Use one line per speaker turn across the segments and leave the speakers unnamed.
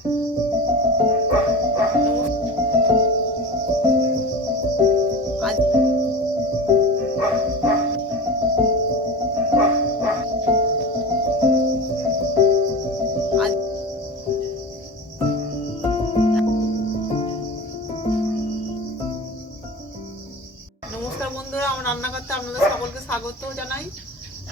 আজ আজ নমস্কার বন্ধুরা, আমার রান্না করতে আপনাদের সকলকে স্বাগত জানাই।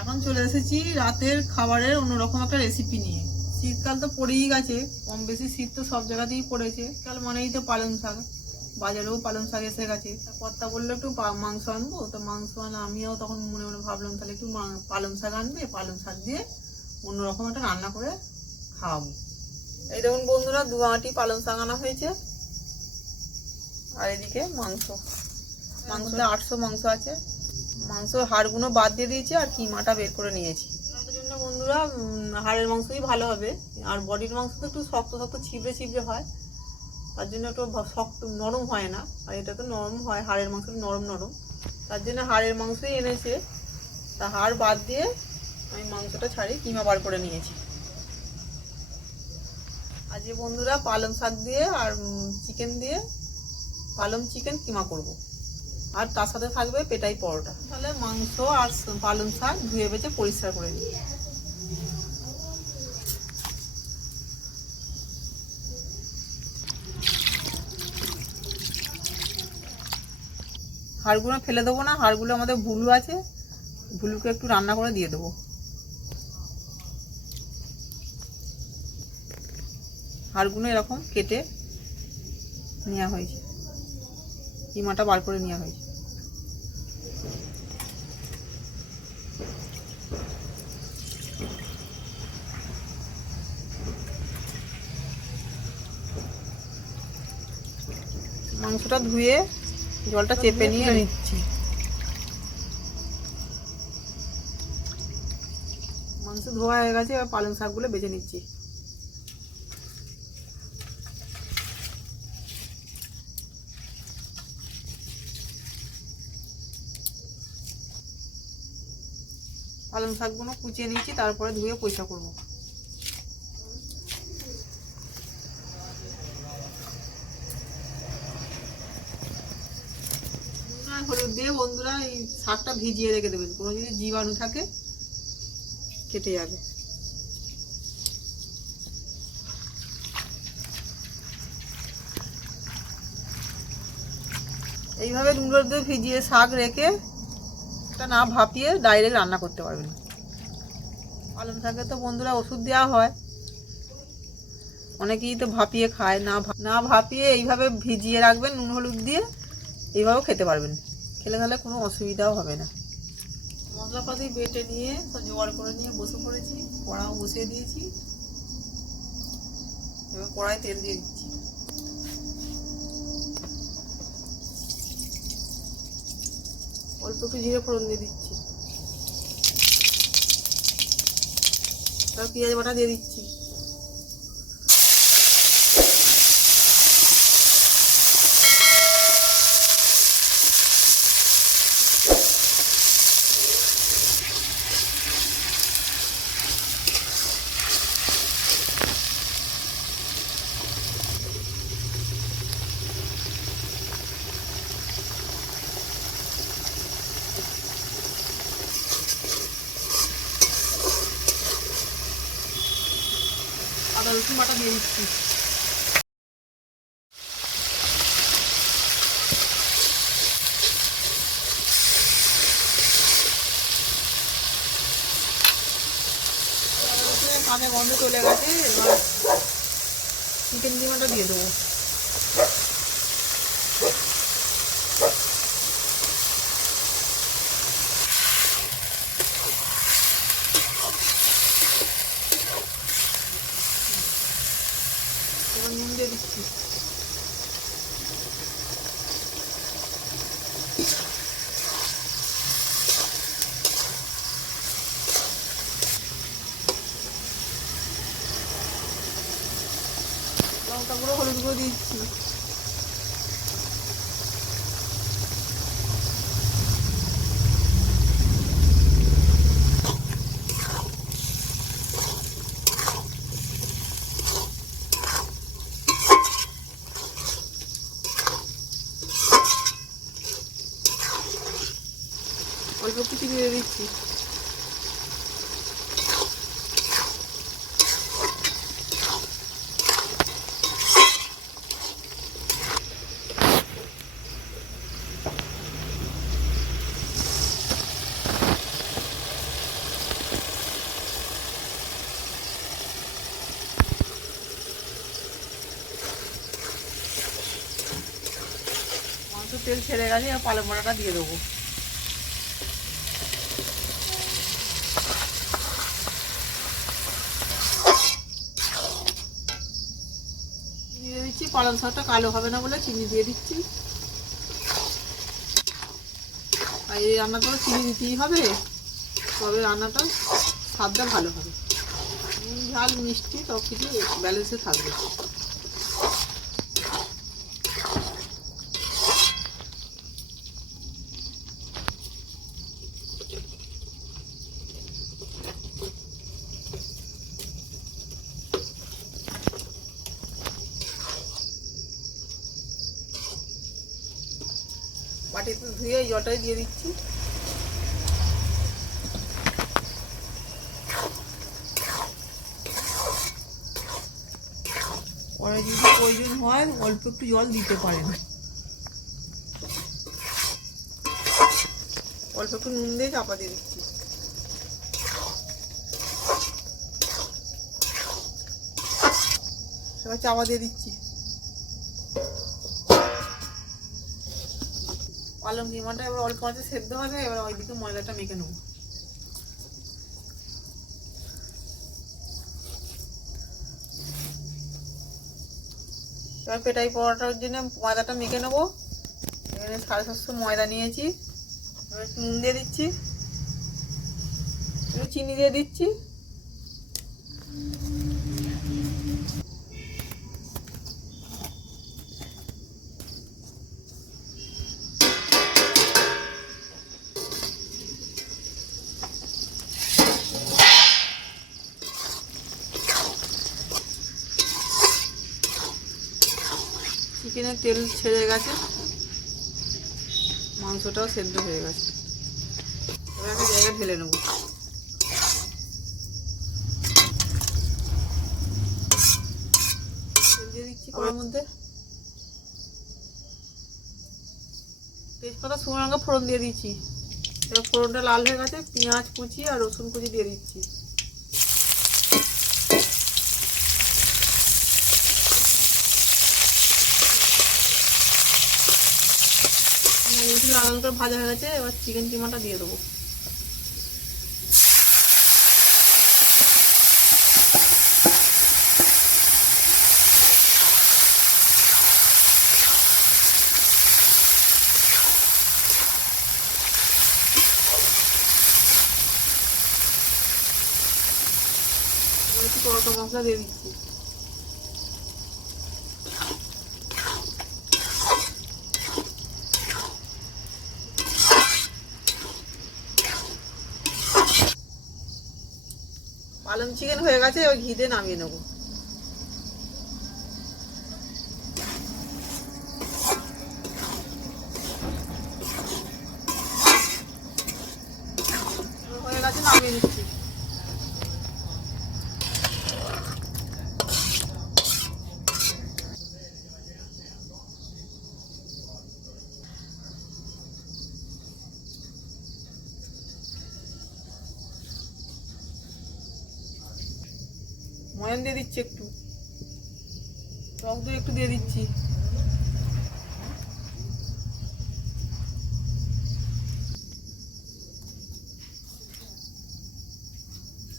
এখন চলে এসেছি রাতের খাবারের অন্যরকম একটা রেসিপি নিয়ে। শীতকাল তো পড়েই গেছে, কম বেশি শীত তো সব জায়গাতেই পড়েছে। কাল মানেই তো পালং শাক, বাজারেও পালং শাক এসে গেছে। কর্তা বলল একটু মাংস আনব, তো মাংস আনা আমিও তখন মনে মনে ভাবলাম, তাহলে একটু পালং শাক আনবে, পালং শাক দিয়ে অন্যরকম একটা রান্না করে খাওয়াবো। এই দেখুন বন্ধুরা, দু আঁটি পালং শাক আনা হয়েছে। আর এদিকে মাংস। মাংসটা আটশো মাংস আছে। মাংস হাড়গুলো বাদ দিয়ে দিয়েছি আর কিমাটা বের করে নিয়েছি। বন্ধুরা হাড়ের মাংসই ভালো হবে। আর বডির মাংস তো একটু শক্ত শক্ত ছিবড়ে ছিবড়ে হয়। তার জন্য একটু শক্ত, নরম হয় না। আর এটা তো নরম হয়, হাড়ের মাংস নরম নরম। তার জন্য হাড়ের মাংসই এনেছে। তা হাড় বাদ দিয়ে আমি মাংসটা ছাড়ি কিমা বার করে নিয়েছি। আজকে বন্ধুরা, পালং শাক দিয়ে আর চিকেন দিয়ে, পালং চিকেন কিমা করব। আর তার সাথে থাকবে পেটাই পরোটা। তাহলে মাংস আর পালং শাক ধুয়ে বেছে পরিষ্কার করে নিই। হাড়গুলো ফেলে দেবো না, হাড়গুলো আমাদের ভুলু আছে, ভুলুকে একটু রান্না করে দিয়ে দেবো। হাড়গুলো এরকম কেটে নেওয়া হয়েছে। কিমাটা বার করে নেওয়া হয়েছে। মাংসটা ধুয়ে জলটা চেপে নিয়ে নিচ্ছি। মাংস ধোয়া হয়ে গেছে এবার পালং শাকগুলো বেছে নিচ্ছি। পালং শাকগুলো কুচিয়ে নিচ্ছি তারপরে ধুয়ে পয়সা করব নুন আর হলুদ দিয়ে বন্ধুরা এই শাকটা ভিজিয়ে রেখে দেবেন। কোনো যদি জীবাণু থাকে, কেটে যাবে। এইভাবে হলুদ দিয়ে ভিজিয়ে শাক রেখে এটা না ভাপিয়ে ডাইরেক্ট রান্না করতে পারবেন। পালং শাকে তো বন্ধুরা, ওষুধ দেওয়া হয়। অনেকেই তো ভাপিয়ে খায়, না না ভাপিয়ে এইভাবে ভিজিয়ে রাখবেন, নুন হলুদ দিয়ে এইভাবেও খেতে পারবেন। খেলে তাহলে কোনো অসুবিধাও হবে না। মশলাপাতি বেটে নিয়ে সব জোগাড় করে নিয়ে বসে পড়েছি, কড়াও বসিয়ে দিয়েছি। এবার কড়াই তেল দিয়ে দিচ্ছি। অল্প একটু জিরে ফোড়ন দিয়ে দিচ্ছি। তারপর পেঁয়াজ বাটা দিয়ে দিচ্ছি আদা রসুন বাটা দিয়ে দিচ্ছি আদা রসুনের গন্ধ চলে গেছে এবার চিকেন কিমাটা দিয়ে দেবো। নুন দিয়ে দিচ্ছি লঙ্কা গুঁড়ো হলুদ গুঁড়ো দিচ্ছি একটু চিনি দিয়ে দিচ্ছি মাংস তেল ছেড়ে গেছে পালং বড়াটা দিয়ে দেবো। দিয়ে দিচ্ছি, পালং শাকটা কালো হবে না বলে চিনি দিয়ে দিচ্ছি। আর এই রান্না করে চিনি দিতেই হবে, তবে রান্নাটা স্বাদটা ভালো হবে। ঝাল মিষ্টি সব কিছু ব্যালেন্সে থাকবে। বাটিতে ধুয়ে জলটাই দিয়ে দিচ্ছি। পরে যদি প্রয়োজন হয়, অল্প একটু জল দিতে পারেন। অল্প একটু নুন দিয়ে চাপা দিয়ে দিচ্ছি। এবার চাপা দিয়ে দিচ্ছি। পালং কিমাটা এবার অল্প আঁচে সেদ্ধ হবে, এবার ওইদিকে ময়দাটা মেখে নেব। এবার পেটাই পরোটার জন্য ময়দাটা মেখে নেব। এখানে সাড়ে সাতশো ময়দা নিয়েছি। এবার নুন দিয়ে দিচ্ছি। চিনি দিয়ে দিচ্ছি। তেল ছেড়ে গেছে। মাংসটাও সেদ্ধ হয়ে গেছে। এবার একটা জায়গায় ঢেলে নেব। তেল দিয়ে দিচ্ছি কড়ার মধ্যে। তেজপাতা, শুকনো লঙ্কা ফোড়ন দিয়ে দিচ্ছি। এবার ফোড়নটা লাল হয়ে গেছে, পেঁয়াজ কুচি আর রসুন কুচি দিয়ে দিচ্ছি একটু লাল করে ভাজা হয়ে গেছে, এবার চিকেন কিমাটা দিয়ে দেবো। একটু তড়কা মশলা দিয়ে দিচ্ছি। পালং চিকেন হয়ে গেছে ওই ঘি দিয়ে নামিয়ে নেব হয়ে গেছে নামিয়ে নিচ্ছি ময়ান দিয়ে দিচ্ছি একটু। টক দই একটু দিয়ে দিচ্ছি।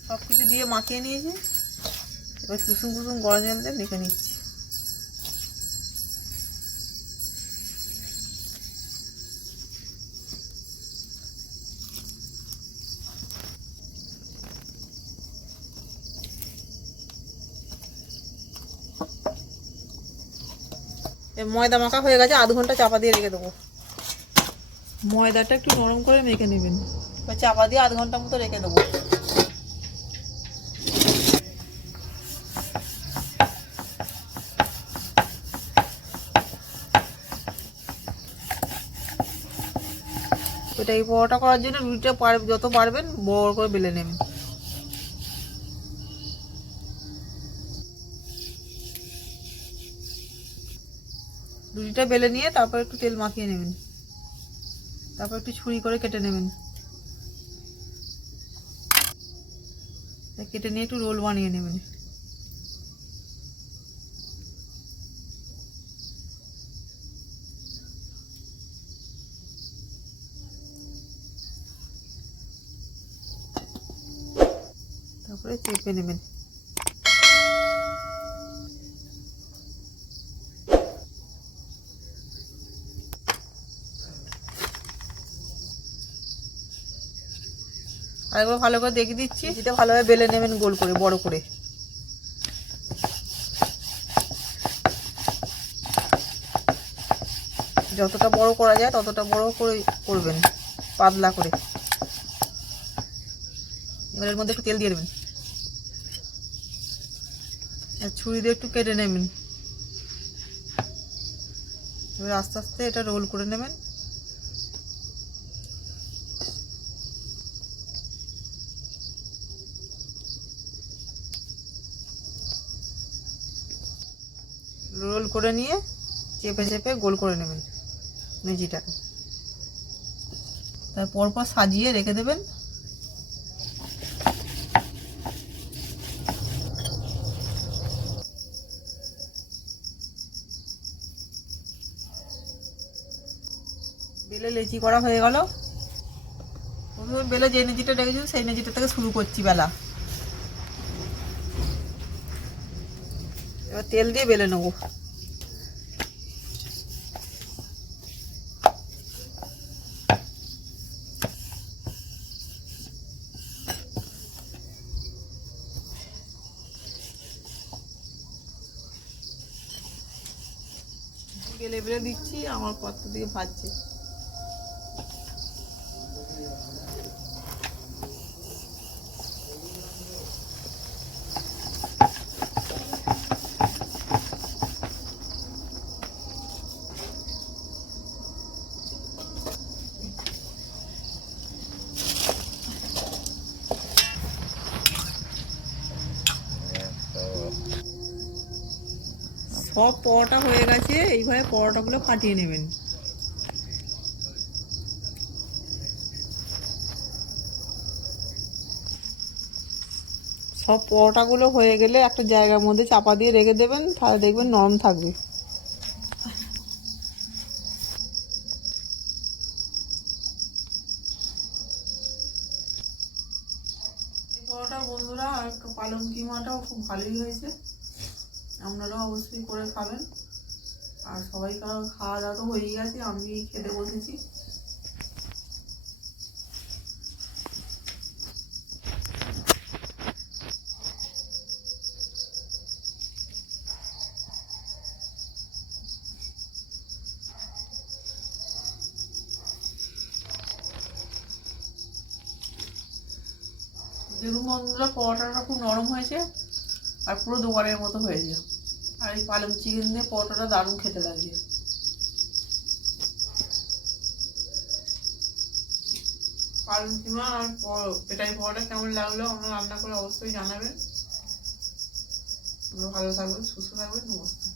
সব কিছু দিয়ে মাখিয়ে নিয়েছি। এবার কুসুম কুসুম গরম জল দিয়ে মেখে নিচ্ছি। ময়দা মাখা হয়ে গেছে আধ ঘণ্টা চাপা দিয়ে রেখে দেবো। ময়দাটা একটু নরম করে মেখে নেবেন। চাপা দিয়ে আধ ঘণ্টা মতো রেখে দেবো। এই পরোটা করার জন্য রুটিটা পার- যত পারবেন বড় করে বেলে নেবেন। রুটিটা বেলে নিয়ে তারপর একটু তেল মাখিয়ে নেবেন। তারপর একটু ছুরি করে কেটে নেবেন। কেটে নিয়ে একটু রোল বানিয়ে নেবেন। তারপরে চেপে নেবেন। আরেকবার ভালো করে দেখিয়ে দিচ্ছি। যেটা ভালোভাবে বেলে নেবেন গোল করে, বড় করে। যতটা বড় করা যায়, ততটা বড় করে করবেন, পাতলা করে। এবার এর মধ্যে একটু তেল দিয়ে দেবেন। আর ছুরি দিয়ে একটু কেটে নেবেন। এবার আস্তে আস্তে এটা রোল করে নেবেন রোল করে নিয়ে চেপে চেপে গোল করে নেবেন মেজিটাকে। তারপর পর সাজিয়ে রেখে দেবেন। বেলে লেচি করা হয়ে গেল। প্রথমে বেলে যে নেজিটা রেখেছি সেই নেজিটা থেকে শুরু করছি বেলা। এবার তেল দিয়ে বেলে নেব। গেলে বেড়ে দিচ্ছি আমার পাত্র দিয়ে ভাজছে। সব পরোটা হয়ে গেছে এইভাবে পরোটাগুলো ফাটিয়ে নেবেন। সব পরোটাগুলো হয়ে গেলে একটা জায়গার মধ্যে চাপা দিয়ে রেখে দেবেন, তাহলে দেখবেন নরম থাকবে। পরোটা বন্ধুরা, আর পালং কিমাটাও খুব ভালোই হয়েছে আপনারাও অবশ্যই করে খাবেন আর সবাই কারণ খাওয়া দাওয়া তো হয়েই গেছে, আমি খেতে বসেছি। দেখুন বন্ধুরা পরোটাটা খুব নরম হয়েছে, আর পুরো দোকানের মতো হয়েছে। আর এই পালং চিকেন দিয়ে পরোটাটা দারুণ খেতে লাগে। পালং কিমা আর পেটাই পরোটা কেমন লাগল আমরা রান্না করে অবশ্যই জানাবেন। ভালো থাকবেন, সুস্থ থাকবেন, নমস্কার।